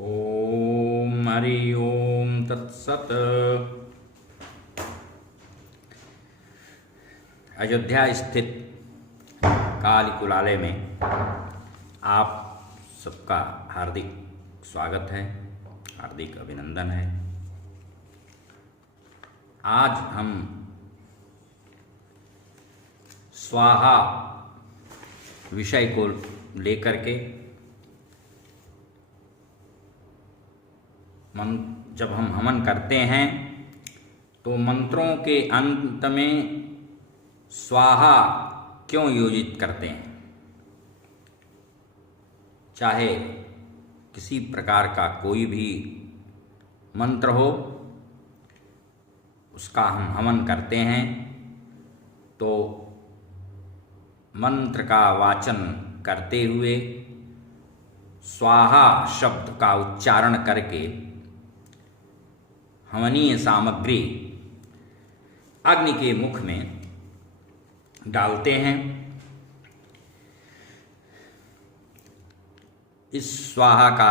ओम हरि ओम तत्सत। अयोध्या स्थित काली कुलालय में आप सबका हार्दिक स्वागत है, हार्दिक अभिनंदन है। आज हम स्वाहा विषय को लेकर के जब हम हवन करते हैं तो मंत्रों के अंत में स्वाहा क्यों योजित करते हैं। चाहे किसी प्रकार का कोई भी मंत्र हो, उसका हम हवन करते हैं तो मंत्र का वाचन करते हुए स्वाहा शब्द का उच्चारण करके हवनीय सामग्री अग्नि के मुख में डालते हैं। इस स्वाहा का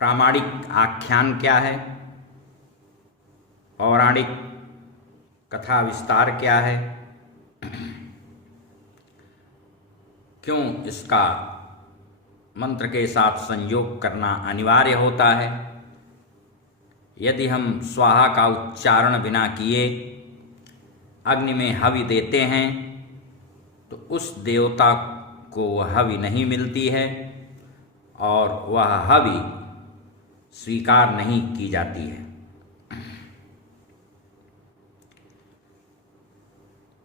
प्रामाणिक आख्यान क्या है, पौराणिक कथा विस्तार क्या है, क्यों इसका मंत्र के साथ संयोग करना अनिवार्य होता है, यदि हम स्वाहा का उच्चारण बिना किए अग्नि में हवि देते हैं तो उस देवता को वह हवि नहीं मिलती है और वह हवि स्वीकार नहीं की जाती है।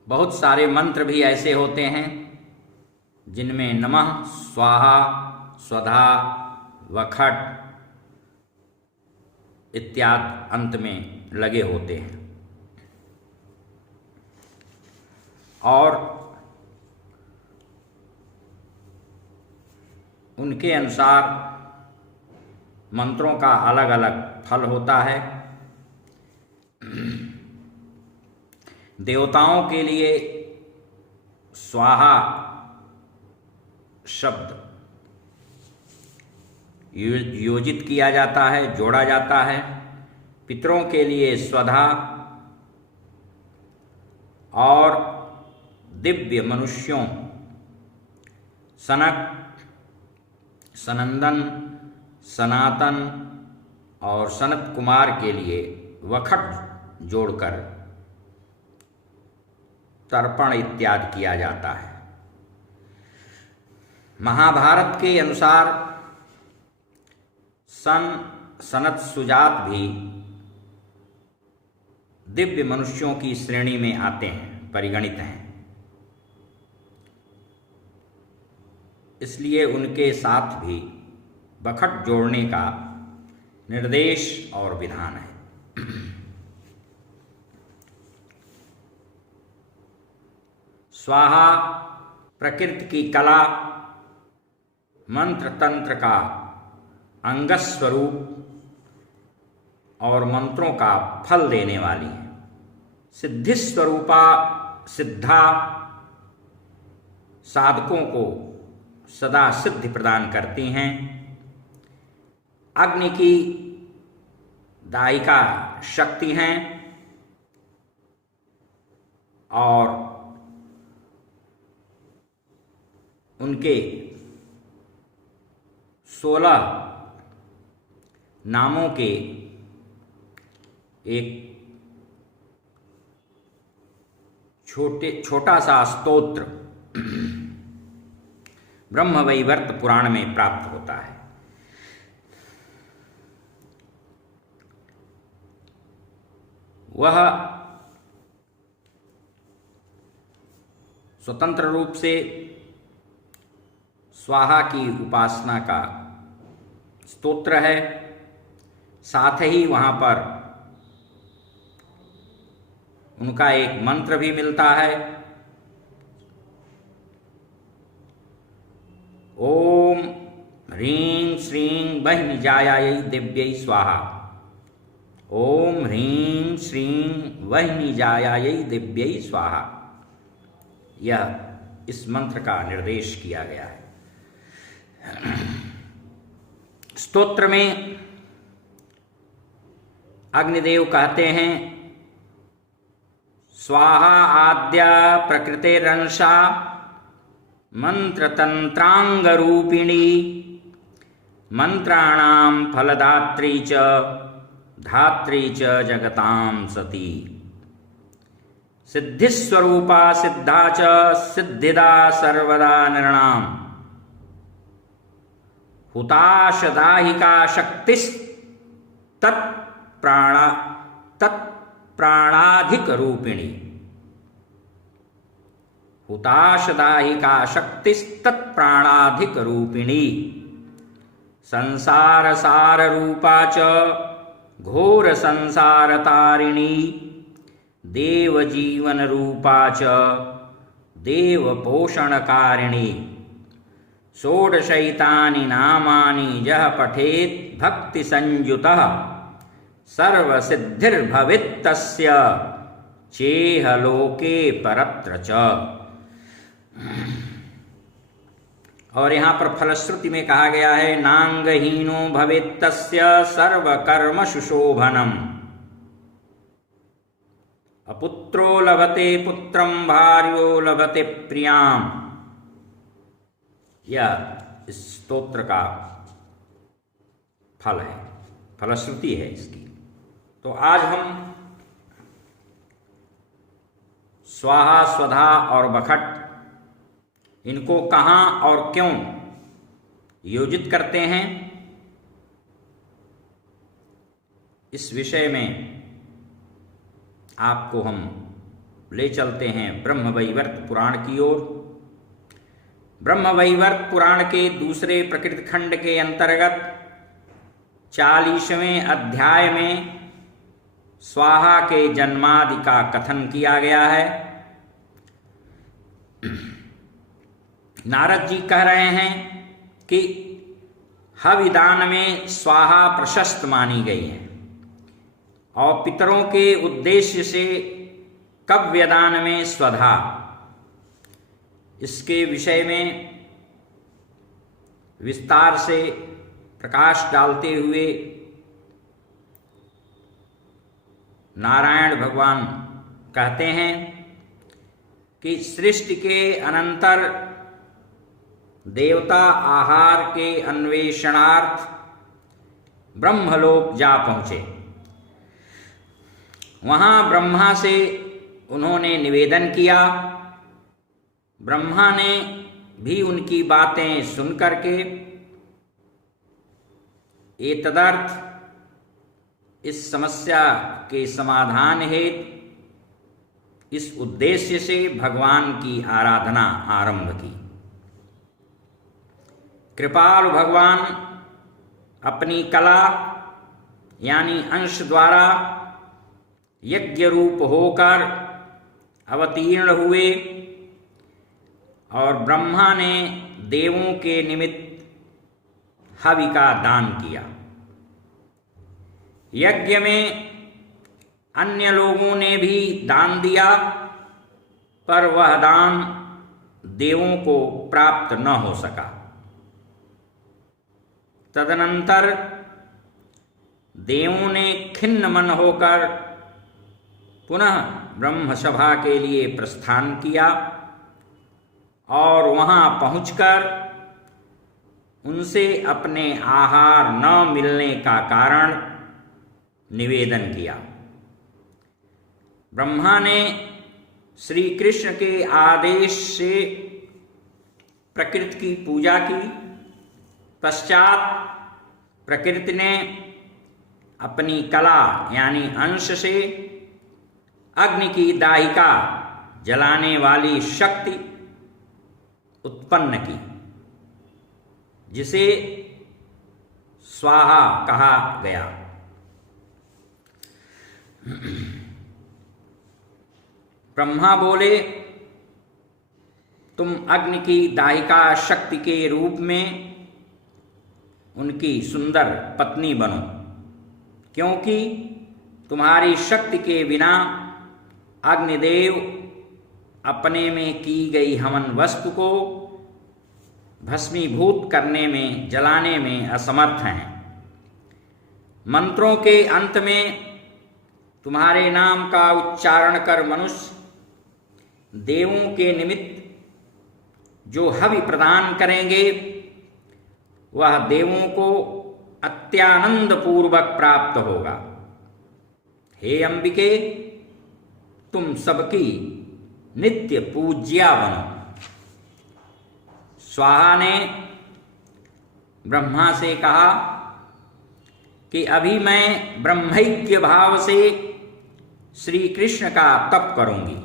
बहुत सारे मंत्र भी ऐसे होते हैं जिनमें नमः, स्वाहा, स्वधा, वखट इत्यादि अंत में लगे होते हैं और उनके अनुसार मंत्रों का अलग अलग फल होता है। देवताओं के लिए स्वाहा शब्द योजित किया जाता है, जोड़ा जाता है। पितरों के लिए स्वधा और दिव्य मनुष्यों सनक, सनंदन, सनातन और सनत कुमार के लिए वखट जोड़कर तर्पण इत्यादि किया जाता है। महाभारत के अनुसार सनत सुजात भी दिव्य मनुष्यों की श्रेणी में आते हैं, परिगणित हैं। इसलिए उनके साथ भी बखट जोड़ने का निर्देश और विधान है। स्वाहा प्रकृति की कला, मंत्र तंत्र का अंगस्वरूप और मंत्रों का फल देने वाली है। सिद्धि स्वरूपा सिद्धा साधकों को सदा सिद्धि प्रदान करती हैं। अग्नि की दायिका शक्ति हैं और उनके 16 नामों के एक छोटा सा स्तोत्र ब्रह्मवैवर्त पुराण में प्राप्त होता है। वह स्वतंत्र रूप से स्वाहा की उपासना का स्तोत्र है। साथ ही वहाँ पर उनका एक मंत्र भी मिलता है। ओम ह्रीं श्रीं वह्निजायायै दिव्यै स्वाहा। ओम ह्रीं श्रीं वह्निजायायै दिव्यै स्वाहा। यह इस मंत्र का निर्देश किया गया है। स्तोत्र में अग्निदेव कहते हैं, स्वाहा आद्या प्रकृतिरंशा मंत्रतंत्रांग रूपिणी मंत्राणां फलदात्री च धात्री च जगतां सती सिद्धिस्वरूपा सिद्धा च सिद्धिदा सर्वदा नृणाम् हुताशदाहिका शक्तिस् तत्प्राणाधिक रूपिणी हुताशदाहिका शक्तिस्तत्प्राणाधिक रूपिणी संसार सार रूपा च घोर संसार तारिणी देव जीवन रूपा च देव पोषणकारिणी षोडशैतानि नामानि यः पठेत् भक्ति संयुतः सर्वसिद्धिर्भवेत्तस्य चेह लोके परत्र च। और यहाँ पर फलश्रुति में कहा गया है, नांगहीनो भवेत्तस्य सर्वकर्म सुशोभनम अपुत्रो लभते पुत्रम भार्यो लभते प्रियाम। यह इस स्तोत्र का फल है, फलश्रुति है इसकी। तो आज हम स्वाहा स्वधा और बखट इनको कहाँ और क्यों योजित करते हैं, इस विषय में आपको हम ले चलते हैं ब्रह्मवैवर्त पुराण की ओर। ब्रह्मवैवर्त पुराण के दूसरे प्रकृति खंड के अंतर्गत 40वें अध्याय में स्वाहा के जन्मादि का कथन किया गया है। नारद जी कह रहे हैं कि हविदान में स्वाहा प्रशस्त मानी गई है और पितरों के उद्देश्य से कव्यदान में स्वधा। इसके विषय में विस्तार से प्रकाश डालते हुए नारायण भगवान कहते हैं कि सृष्टि के अनंतर देवता आहार के अन्वेषणार्थ ब्रह्मलोक जा पहुंचे। वहां ब्रह्मा से उन्होंने निवेदन किया। ब्रह्मा ने भी उनकी बातें सुन करके एतदर्थ इस समस्या के समाधान हेतु इस उद्देश्य से भगवान की आराधना आरंभ की। कृपालु भगवान अपनी कला यानी अंश द्वारा यज्ञ रूप होकर अवतीर्ण हुए और ब्रह्मा ने देवों के निमित्त हवि का दान किया। यज्ञ में अन्य लोगों ने भी दान दिया, पर वह दान देवों को प्राप्त न हो सका। तदनंतर देवों ने खिन्न मन होकर पुनः ब्रह्मसभा के लिए प्रस्थान किया और वहां पहुंचकर उनसे अपने आहार न मिलने का कारण निवेदन किया। ब्रह्मा ने श्री कृष्ण के आदेश से प्रकृति की पूजा की। पश्चात प्रकृति ने अपनी कला यानी अंश से अग्नि की दाहिका जलाने वाली शक्ति उत्पन्न की, जिसे स्वाहा कहा गया। ब्रह्मा बोले, तुम अग्नि की दाहिका शक्ति के रूप में उनकी सुंदर पत्नी बनो, क्योंकि तुम्हारी शक्ति के बिना अग्निदेव अपने में की गई हवन वस्तु को भस्मीभूत करने में, जलाने में असमर्थ हैं। मंत्रों के अंत में तुम्हारे नाम का उच्चारण कर मनुष्य देवों के निमित्त जो हवि प्रदान करेंगे वह देवों को अत्यानंद पूर्वक प्राप्त होगा। हे अंबिके, तुम सबकी नित्य पूज्या बनो। स्वाहा ने ब्रह्मा से कहा कि अभी मैं ब्रह्मैक्य भाव से श्री कृष्ण का तप करूंगी।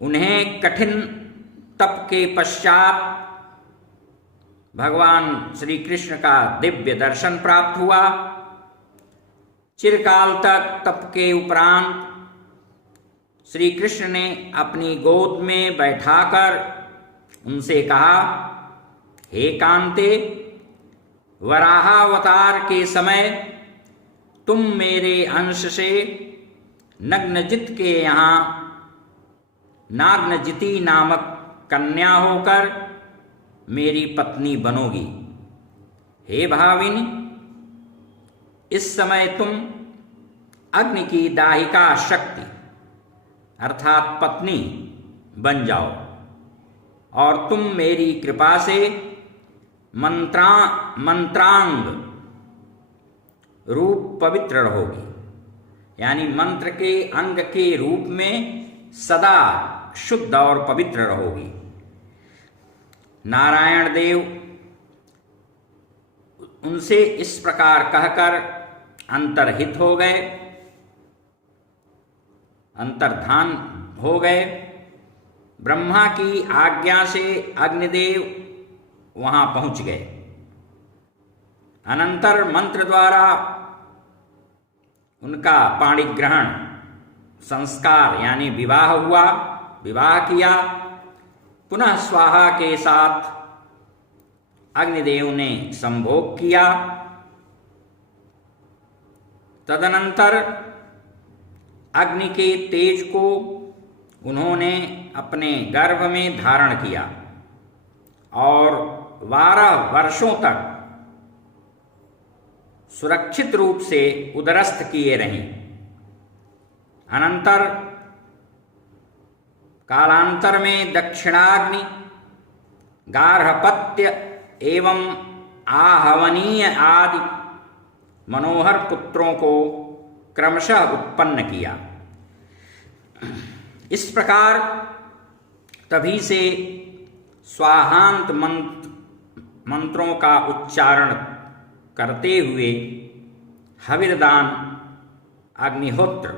उन्हें कठिन तप के पश्चात भगवान श्री कृष्ण का दिव्य दर्शन प्राप्त हुआ। चिरकाल तक तप के उपरांत श्री कृष्ण ने अपनी गोद में बैठाकर उनसे कहा, हे कांते, वराहावतार के समय तुम मेरे अंश से नग्नजित के यहाँ नाग्नजिति नामक कन्या होकर मेरी पत्नी बनोगी। हे भाविनी, इस समय तुम अग्नि की दाहिका शक्ति अर्थात पत्नी बन जाओ और तुम मेरी कृपा से मंत्रांग रूप पवित्र रहोगी, यानी मंत्र के अंग के रूप में सदा शुद्ध और पवित्र रहोगी। नारायण देव उनसे इस प्रकार कहकर अंतर्हित हो गए, अंतर्धान हो गए। ब्रह्मा की आज्ञा से अग्निदेव वहां पहुंच गए। अनंतर मंत्र द्वारा उनका पाणिग्रहण संस्कार यानी विवाह हुआ, विवाह किया। पुनः स्वाहा के साथ अग्निदेव ने संभोग किया। तदनंतर अग्नि के तेज को उन्होंने अपने गर्भ में धारण किया और 12 वर्षों तक सुरक्षित रूप से उदरस्थ किए रहीं। अनंतर कालांतर में दक्षिणाग्नि, गार्हपत्य एवं आहवनीय आदि मनोहर पुत्रों को क्रमशः उत्पन्न किया। इस प्रकार तभी से स्वाहांत मंत्रों का उच्चारण करते हुए हविर्दान अग्निहोत्र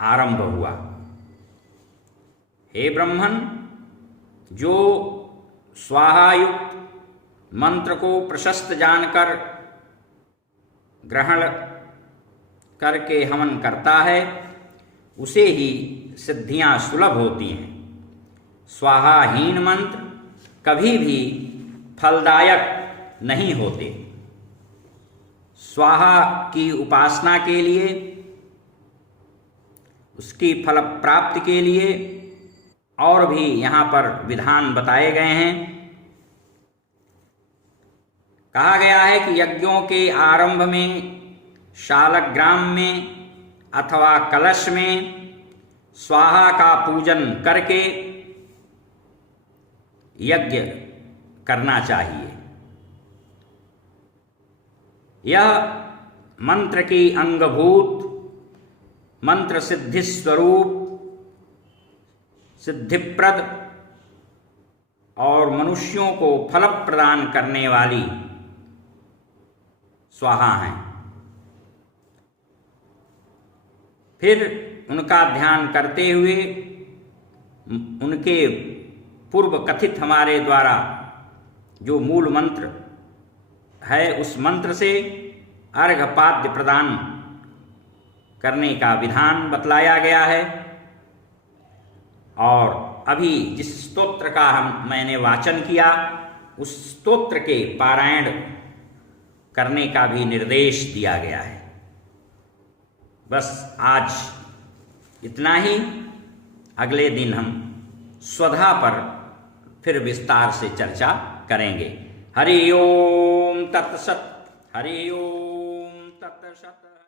आरंभ हुआ। हे ब्रह्मन, जो स्वाहायुक्त मंत्र को प्रशस्त जानकर ग्रहण करके हवन करता है उसे ही सिद्धियां सुलभ होती हैं। स्वाहाहीन मंत्र कभी भी फलदायक नहीं होते। स्वाहा की उपासना के लिए, उसकी फल प्राप्ति के लिए और भी यहाँ पर विधान बताए गए हैं। कहा गया है कि यज्ञों के आरंभ में शालग्राम में अथवा कलश में स्वाहा का पूजन करके यज्ञ करना चाहिए। यह मंत्र की अंगभूत, मंत्र सिद्धि स्वरूप, सिद्धिप्रद और मनुष्यों को फल प्रदान करने वाली स्वाहा हैं। फिर उनका ध्यान करते हुए उनके पूर्व कथित हमारे द्वारा जो मूल मंत्र है उस मंत्र से अर्घपाद्य प्रदान करने का विधान बतलाया गया है। और अभी जिस स्तोत्र का मैंने वाचन किया उस स्तोत्र के पारायण करने का भी निर्देश दिया गया है। बस आज इतना ही। अगले दिन हम स्वधा पर फिर विस्तार से चर्चा करेंगे। हरि ओम तत्सत। हरि ओम तत्सत।